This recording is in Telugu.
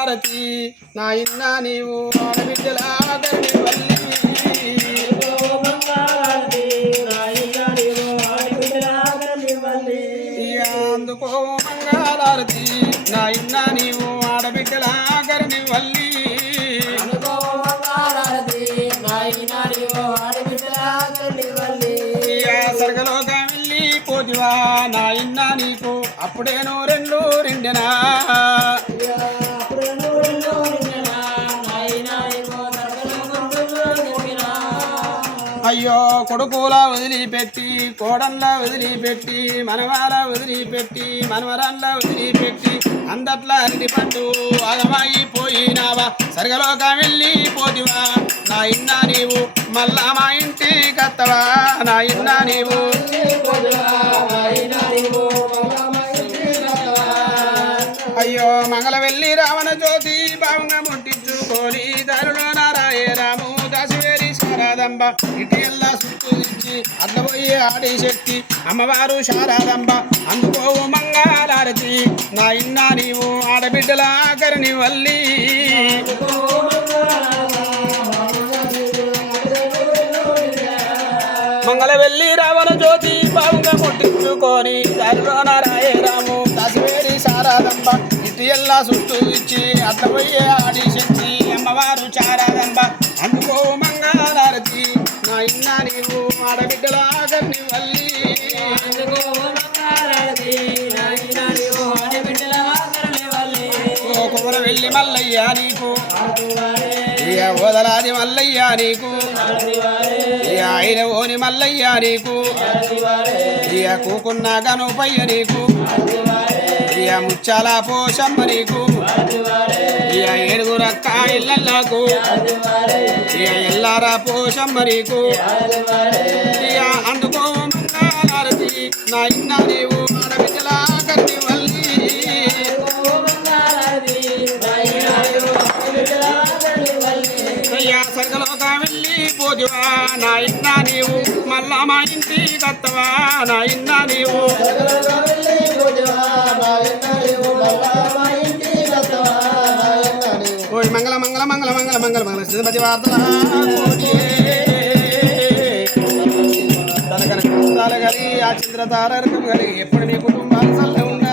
భారతి నా ఇన్న నీవు ఆడబిడ్డల ధరణి వల్లి అందుకో మంగళారతి నా ఇన్న నీవు ఆడబిడ్డల ధరణి వల్లి ఇక వెళ్ళి పోతివా నా ఇన్న నీకు అప్పుడేను రెండు రెండెనా? అయ్యో కొడుకుల వదిలిపెట్టి కోడల్లా వదిలిపెట్టి మనవాల వదిలిపెట్టి మనవరాళ్ళ వదిలిపెట్టి అందట్లా అరటి పండు అగమాయి పోయినావా వెళ్ళి పోతివా నా ఇన్నా నీవు మళ్ళా మా ఇంటి కత్తవా? నా ఇన్నా నీవు. అయ్యో మంగళ వెళ్ళి రావణ జ్యోతి భావంగా ముట్టించుకొని దారులో శారదంబ ఇటీల్లా ఎల్లా సుట్టుదించి ఆడి శక్తి అమ్మవారు శారదంబ అందుకోవు మంగళారతి. నా ఇన్నా నీవు ఆడబిడ్డల ఆఖరిని వల్లి. మంగళ వెళ్ళి రావణ జ్యోతి భావంగా ముట్టించుకొని దారిలో నారాయ రాము దాసివేరి సారాదంబ ఇటు ఎల్లా చుట్టూ ఇచ్చి అడ్డపోయే ఆడి శక్తి అమ్మవారు చారాదంబ అందుకో నా ఇన్న నీవు కుమర వెళ్ళి మల్లయ్య నీకు. ఇక ఓదలాది మల్లయ్య నీకు. ఇక ఆయన ఓని మల్లయ్య నీకు. ఇక కూకున్న గనుపయ్య నీకు. ఇక ముచ్చాల పోషమ్మ నీకు. ఇక ఏడుగురక్క ఇళ్ళకు ఎల్లారా పోషమ్మ నీకు ఇక అందుకో మంగళారతి నా ఇన్న నీవు ఆడబిడ్డల వల్లి అయ్యా సర్గలోక వెళ్ళి పోదువా నా ఇన్నా నీవు మళ్ళా మా ఇంటి కత్తవా నా ఇన్నా నీవు. మంగళ మంగళ మంగళ మంగళ మంగళ మంగళ శ్రీమతి వార్తల తన కనుక కలిగి ఆ చంద్ర తారకం కలిగి ఎప్పుడు మీ కుటుంబాలు చల్ల ఉండాలి